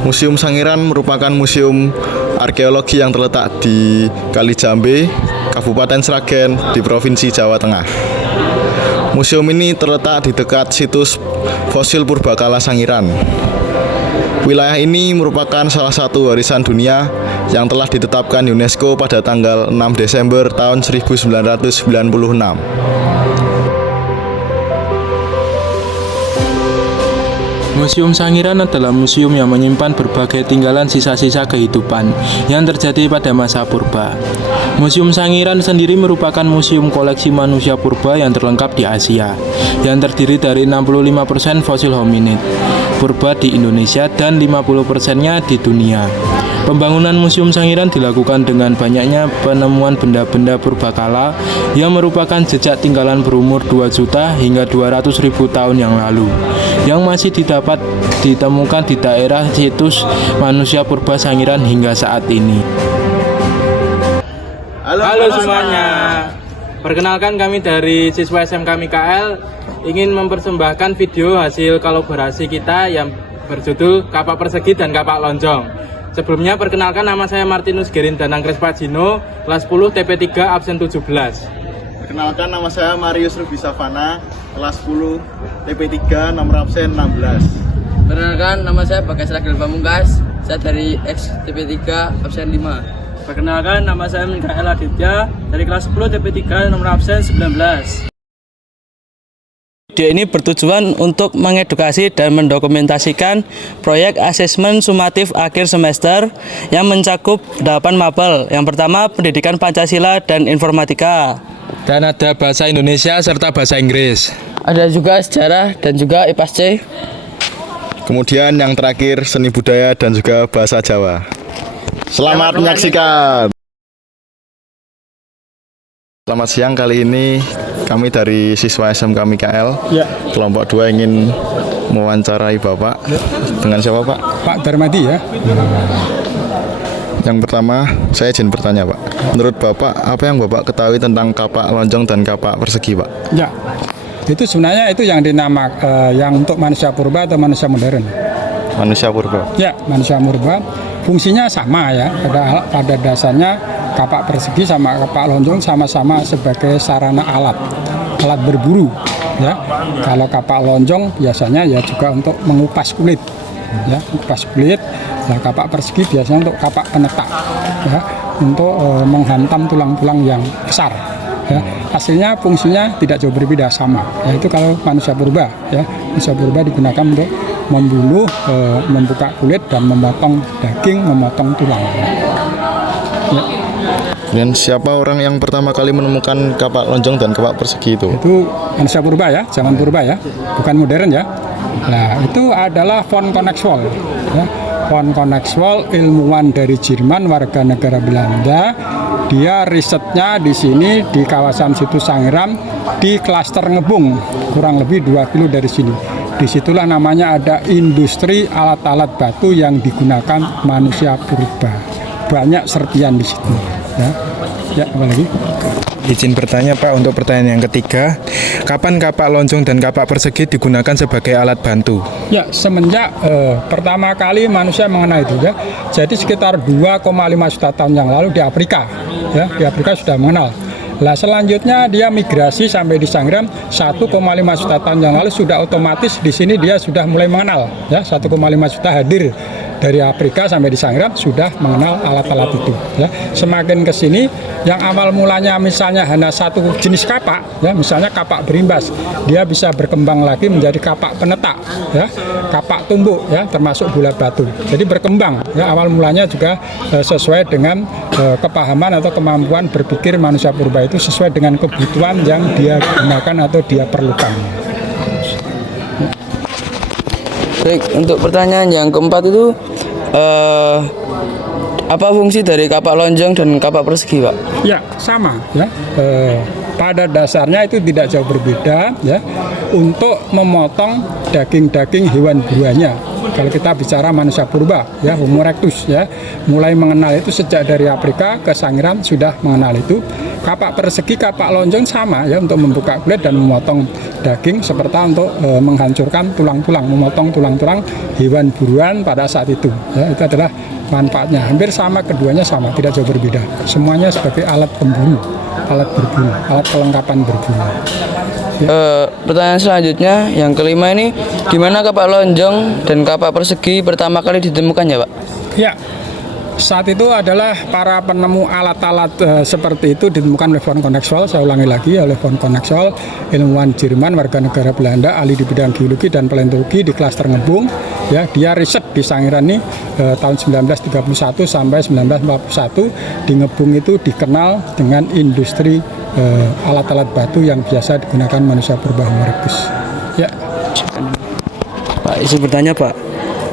Museum Sangiran merupakan museum arkeologi yang terletak di Kalijambe, Kabupaten Sragen, di Provinsi Jawa Tengah. Museum ini terletak di dekat situs fosil purbakala Sangiran. Wilayah ini merupakan salah satu warisan dunia yang telah ditetapkan UNESCO pada tanggal 6 Desember tahun 1996. Museum Sangiran adalah museum yang menyimpan berbagai tinggalan sisa-sisa kehidupan yang terjadi pada masa purba. Museum Sangiran sendiri merupakan museum koleksi manusia purba yang terlengkap di Asia, yang terdiri dari 65% fosil hominid purba di Indonesia dan 50%-nya di dunia. Pembangunan Museum Sangiran dilakukan dengan banyaknya penemuan benda-benda purbakala yang merupakan jejak tinggalan berumur 2 juta hingga 200.000 tahun yang lalu, yang masih ditemukan di daerah situs manusia purba Sangiran hingga saat ini. Halo semuanya. Perkenalkan, kami dari siswa SMK MIKL ingin mempersembahkan video hasil kolaborasi kita yang berjudul Kapak Persegi dan Kapak Lonjong. Sebelumnya perkenalkan, nama saya Martinus Gerin Danang Krespajino, kelas 10 TP3 absen 17. Perkenalkan, nama saya Marius Ruby Savana, kelas 10 TP3 nomor absen 16. Perkenalkan, nama saya Bagas Ragil Pamungkas, saya dari X TP3 absen 5. Perkenalkan, nama saya Mikael Aditya dari kelas 10 TP3 nomor absen 19. Video ini bertujuan untuk mengedukasi dan mendokumentasikan proyek asesmen sumatif akhir semester yang mencakup 8 mapel. Yang pertama, pendidikan Pancasila dan informatika. Dan ada bahasa Indonesia serta bahasa Inggris. Ada juga sejarah dan juga IPAS C. Kemudian yang terakhir, seni budaya dan juga bahasa Jawa. Selamat menyaksikan. Selamat siang, kali ini kami dari siswa SMK MIKL kelompok 2 ingin mewawancarai Bapak. Dengan siapa, Pak? Pak Darmadi ya. Yang pertama, saya izin bertanya, Pak. Menurut Bapak, apa yang Bapak ketahui tentang kapak lonjong dan kapak persegi, Pak? Ya, itu sebenarnya itu yang dinamakan yang untuk manusia purba atau manusia modern. Manusia purba. Ya, manusia purba fungsinya sama ya. Pada dasarnya kapak persegi sama kapak lonjong sama-sama sebagai sarana alat berburu ya. Kalau kapak lonjong biasanya ya juga untuk mengupas kulit ya, mengupas kulit. Nah, kapak persegi biasanya untuk kapak penetak ya, untuk menghantam tulang-tulang yang besar ya. Hasilnya fungsinya tidak jauh berbeda, sama ya. Itu kalau manusia purba ya. Manusia purba digunakan untuk membunuh, membuka kulit dan memotong daging, memotong tulang ya. Dan siapa orang yang pertama kali menemukan kapak lonjong dan kapak persegi itu? Itu manusia purba ya, zaman purba ya, bukan modern ya. Nah, itu adalah von Koningswald ya. Von Koningswald, ilmuwan dari Jerman, warga negara Belanda. Dia risetnya di sini di kawasan situs Sangiran di klaster Ngebung, kurang lebih 2 kilo dari sini. Disitulah namanya ada industri alat-alat batu yang digunakan manusia purba. Banyak serpian di situ. Ya, apa lagi? Izin bertanya, Pak, untuk pertanyaan yang ketiga, kapan kapak lonjong dan kapak persegi digunakan sebagai alat bantu? Ya, semenjak pertama kali manusia mengenal itu ya. Jadi sekitar 2,5 juta tahun yang lalu di Afrika, ya, di Afrika sudah mengenal. Nah, selanjutnya dia migrasi sampai di Sangiran 1,5 juta tahun yang lalu sudah otomatis di sini dia sudah mulai mengenal ya. 1,5 juta hadir dari Afrika sampai di Sangiran sudah mengenal alat-alat itu ya. Semakin ke sini yang awal mulanya misalnya hanya satu jenis kapak ya, misalnya kapak berimbas, dia bisa berkembang lagi menjadi kapak penetak ya, kapak tumbuk ya, termasuk bulat batu. Jadi berkembang ya, awal mulanya juga sesuai dengan kepahaman atau kemampuan berpikir manusia purba itu sesuai dengan kebutuhan yang dia gunakan atau dia perlukan. Baik, untuk pertanyaan yang keempat itu apa fungsi dari kapak lonjong dan kapak persegi, Pak? Ya, sama ya. pada dasarnya itu tidak jauh berbeda ya untuk memotong daging-daging hewan buruannya. Kalau kita bicara manusia purba ya, Homo erectus ya, mulai mengenal itu sejak dari Afrika ke Sangiran sudah mengenal itu. Kapak persegi, kapak lonjong sama ya, untuk membuka kulit dan memotong daging serta untuk menghancurkan tulang-tulang, memotong tulang-tulang hewan buruan pada saat itu ya. Itu adalah manfaatnya, hampir sama, keduanya sama, tidak jauh berbeda. Semuanya sebagai alat pemburu, alat berburu, alat kelengkapan berburu. Pertanyaan selanjutnya, yang kelima ini, di mana kapak lonjong dan kapak persegi pertama kali ditemukan ya Pak? Ya, saat itu adalah para penemu alat-alat seperti itu ditemukan oleh von Konekswald. Saya ulangi lagi, oleh von Konekswald, ilmuwan Jerman, warga negara Belanda, ahli di bidang geologi dan paleontologi di klaster Ngebung. Ya, dia riset di Sangiran ini tahun 1931 sampai 1941. Di Ngebung itu dikenal dengan industri alat-alat batu yang biasa digunakan manusia purba Homo erectus. Ya. Pak, izin bertanya Pak,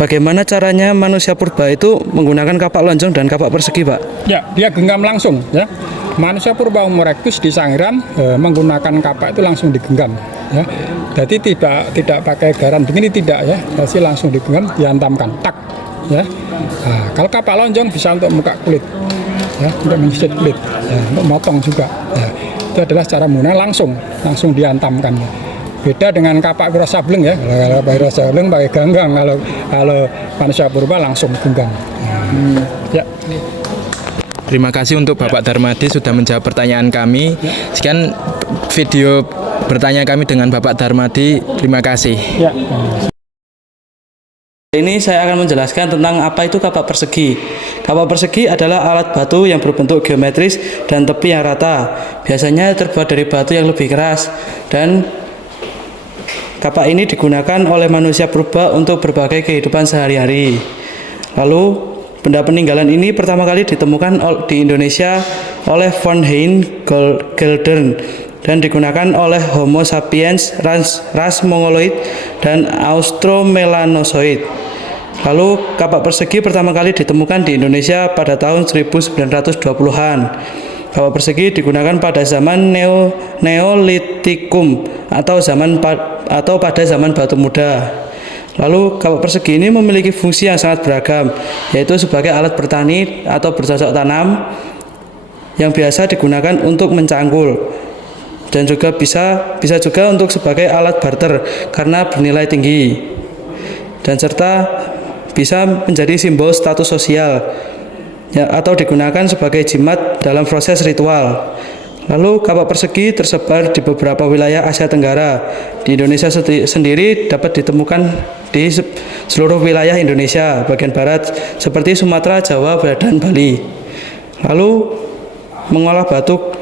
bagaimana caranya manusia purba itu menggunakan kapak lonjong dan kapak persegi Pak? Ya, dia genggam langsung ya. Manusia purba Homo erectus di Sangiran menggunakan kapak itu langsung digenggam ya. Jadi tidak pakai garam begini, tidak ya. Jadi langsung digenggam, dihantamkan tak ya. Nah, kalau kapak lonjong bisa untuk muka kulit ya, untuk menyisit kulit ya, untuk motong juga ya. Itu adalah cara menggunakan langsung dihantamkan ya. Beda dengan kapak wiro sableng ya. Kalau wiro sableng pakai ganggang, kalau manusia purba langsung genggam. Ya. Terima kasih untuk Bapak Darmadi sudah menjawab pertanyaan kami. Sekian video bertanya kami dengan Bapak Darmadi. Terima kasih. Ya. Ini saya akan menjelaskan tentang apa itu kapak persegi. Kapak persegi adalah alat batu yang berbentuk geometris dan tepi yang rata. Biasanya terbuat dari batu yang lebih keras, dan kapak ini digunakan oleh manusia purba untuk berbagai kehidupan sehari-hari. Lalu, benda peninggalan ini pertama kali ditemukan di Indonesia oleh von Hein Geldern dan digunakan oleh Homo sapiens ras Mongoloid dan Australomelanozoid. Lalu kapak persegi pertama kali ditemukan di Indonesia pada tahun 1920-an. Kapak persegi digunakan pada zaman Neolitikum atau pada zaman batu muda. Lalu kapak persegi ini memiliki fungsi yang sangat beragam, yaitu sebagai alat bertani atau bercocok tanam yang biasa digunakan untuk mencangkul, dan juga bisa juga untuk sebagai alat barter karena bernilai tinggi, dan serta bisa menjadi simbol status sosial ya, atau digunakan sebagai jimat dalam proses ritual. Lalu kapak persegi tersebar di beberapa wilayah Asia Tenggara. Di Indonesia sendiri dapat ditemukan di seluruh wilayah Indonesia bagian barat seperti Sumatera, Jawa, dan Bali. Lalu mengolah batu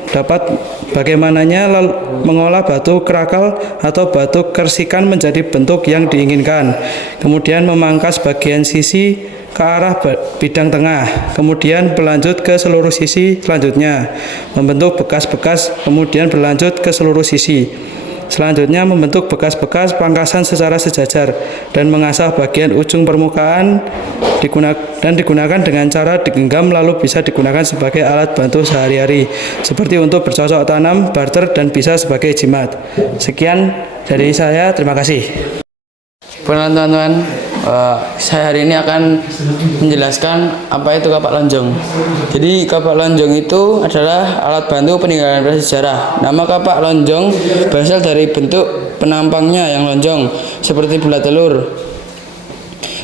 mengolah batu kerakal atau batu kersikan menjadi bentuk yang diinginkan, kemudian memangkas bagian sisi ke arah bidang tengah, kemudian berlanjut ke seluruh sisi selanjutnya, membentuk bekas-bekas, kemudian berlanjut ke seluruh sisi. Selanjutnya membentuk bekas-bekas pangkasan secara sejajar dan mengasah bagian ujung permukaan dan digunakan dengan cara digenggam, lalu bisa digunakan sebagai alat bantu sehari-hari seperti untuk bercocok tanam, barter, dan bisa sebagai jimat. Sekian dari saya, terima kasih. Perkenalan teman-teman, saya hari ini akan menjelaskan apa itu kapak lonjong. Jadi kapak lonjong itu adalah alat bantu peninggalan prasejarah. Nama kapak lonjong berasal dari bentuk penampangnya yang lonjong seperti bulat telur.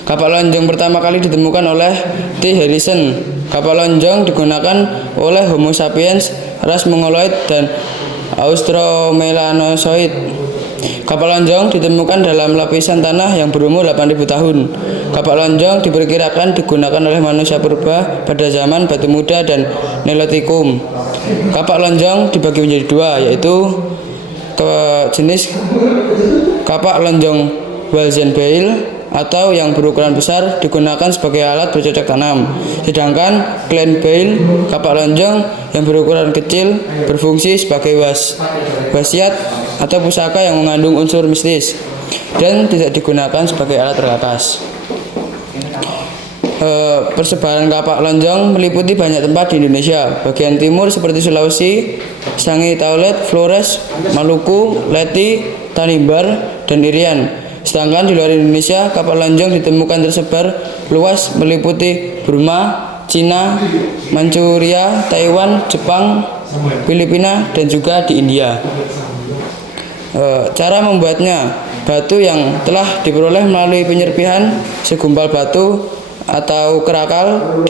Kapak lonjong pertama kali ditemukan oleh T. Harrison. Kapak lonjong digunakan oleh Homo sapiens ras Mongoloid dan Australomelanozoid. Kapak lonjong ditemukan dalam lapisan tanah yang berumur 8.000 tahun. Kapak lonjong diperkirakan digunakan oleh manusia purba pada zaman batu muda dan Neolitikum. Kapak lonjong dibagi menjadi dua, yaitu jenis kapak lonjong Walzenbeil atau yang berukuran besar digunakan sebagai alat bercocok tanam. Sedangkan Kleinbeil, kapak lonjong yang berukuran kecil, berfungsi sebagai wasiat atau pusaka yang mengandung unsur mistis dan tidak digunakan sebagai alat perkakas. Persebaran kapak lonjong meliputi banyak tempat di Indonesia. Bagian timur seperti Sulawesi, Sangi Taulet, Flores, Maluku, Leti, Tanimbar, dan Irian. Sedangkan di luar Indonesia, kapak lonjong ditemukan tersebar luas meliputi Burma, Cina, Manchuria, Taiwan, Jepang, Filipina, dan juga di India. Cara membuatnya, batu yang telah diperoleh melalui penyerpihan segumpal batu atau kerakal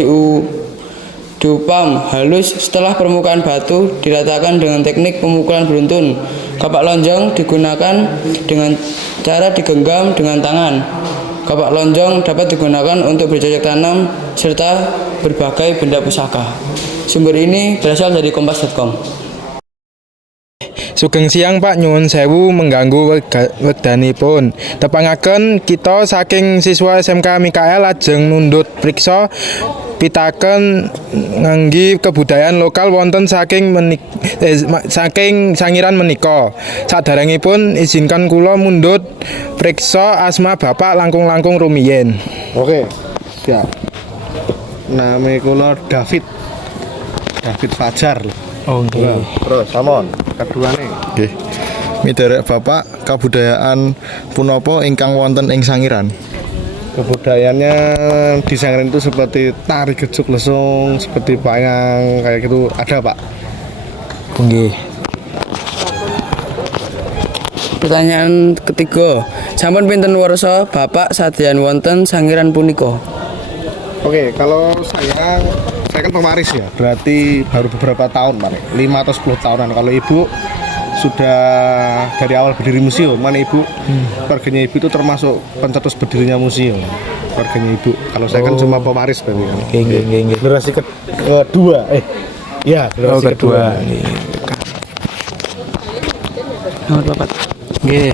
diupam halus. Setelah permukaan batu diratakan dengan teknik pemukulan beruntun. Kapak lonjong digunakan dengan cara digenggam dengan tangan. Kapak lonjong dapat digunakan untuk bercocok tanam serta berbagai benda pusaka. Sumber ini berasal dari kompas.com. Sugeng siang Pak, nyuwun sewu mengganggu wekdanipun. Tepangaken kita saking siswa SMK Mikael lajeng nundut priksa pitaken ngangge kebudayaan lokal wonten saking Sangiran menika. Saderengipun izinkan kula mundut priksa asma Bapak langkung-langkung rumiyin. Oke, siap. Nama kula David Fajar. Oh nggih. Terus samon kedua nih. Nggih. Miderek Bapak kabudayaan punapa ingkang wonten ing Sangiran? Kebudayaannya di Sangiran itu seperti tari gejok lesung, seperti payang kayak gitu ada, Pak. Nggih. Pertanyaan ketiga, sampun pinten warsa Bapak sadyan wonten Sangiran punika? Oke, kalau saya kan pemaris ya, berarti baru beberapa tahun, Pak. 5 atau 10 tahunan. Kalau Ibu sudah dari awal berdiri museum. Mana Ibu? Keluarganya Ibu itu termasuk pencetus berdirinya museum. Keluarganya Ibu. Kalau saya kan cuma pemaris berarti kan. Nggih. Generasi kedua. Generasi kedua. Nomor papat. Nggih.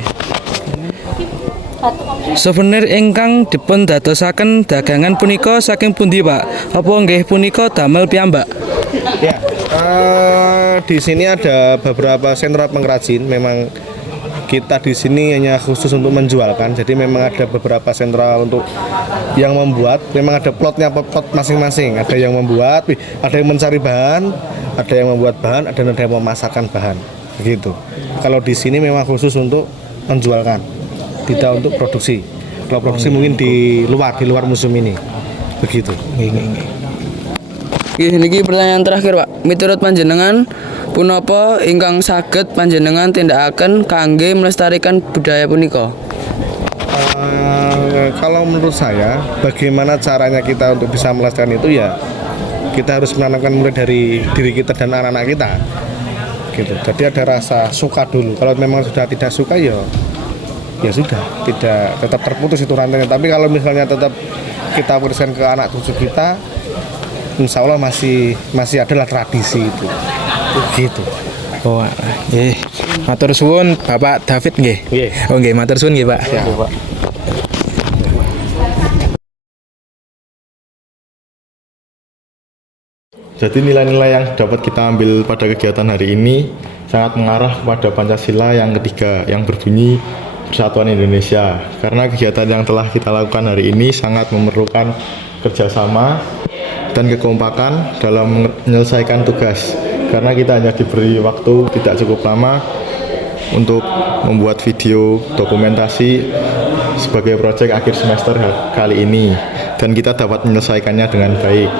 Souvenir ingkang dipun dadosaken dagangan punika saking pundi, Pak? Apa nggih punika damel piyambak? Ya, di sini ada beberapa sentra pengrajin. Memang kita di sini hanya khusus untuk menjualkan. Jadi memang ada beberapa sentra untuk yang membuat. Memang ada plotnya, plot masing-masing. Ada yang membuat, ada yang mencari bahan, ada yang membuat bahan, ada yang memasarkan bahan. Begitu. Kalau di sini memang khusus untuk menjualkan, tidak untuk produksi. Kalau produksi mungkin di luar museum ini. Begitu. Niki pertanyaan terakhir, Pak. Miturut panjenengan punapa ingkang saged panjenengan tindakaken kangge melestarikan budaya punika? Kalau menurut saya, bagaimana caranya kita untuk bisa melestarikan itu ya kita harus menanamkan mulai dari diri kita dan anak-anak kita. Gitu. Jadi ada rasa suka dulu. Kalau memang sudah tidak suka ya sudah, tidak tetap terputus itu rantainya. Tapi kalau misalnya tetap kita teruskan ke anak cucu kita, insya Allah masih adalah tradisi itu. Gitu. Oh, nggih. Matur suwun Bapak David nggih. Nggih. Oh nggih, matur suwun nggih, Pak. Ya, Pak. Jadi nilai-nilai yang dapat kita ambil pada kegiatan hari ini sangat mengarah kepada Pancasila yang ketiga yang berbunyi Persatuan Indonesia. Karena kegiatan yang telah kita lakukan hari ini sangat memerlukan kerjasama dan kekompakan dalam menyelesaikan tugas. Karena kita hanya diberi waktu tidak cukup lama untuk membuat video dokumentasi sebagai proyek akhir semester kali ini, dan kita dapat menyelesaikannya dengan baik.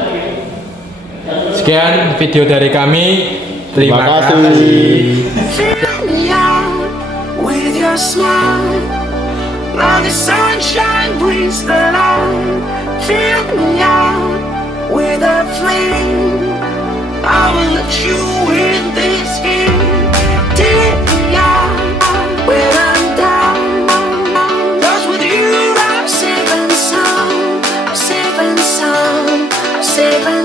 Sekian video dari kami. Terima kasih. Fill me out with your smile. Now the sunshine brings the light. Fill me out with a flame. I will let you in this game. Take me out when I'm down. 'Cause with you I'm safe and sound. I'm safe and sound. I'm safe and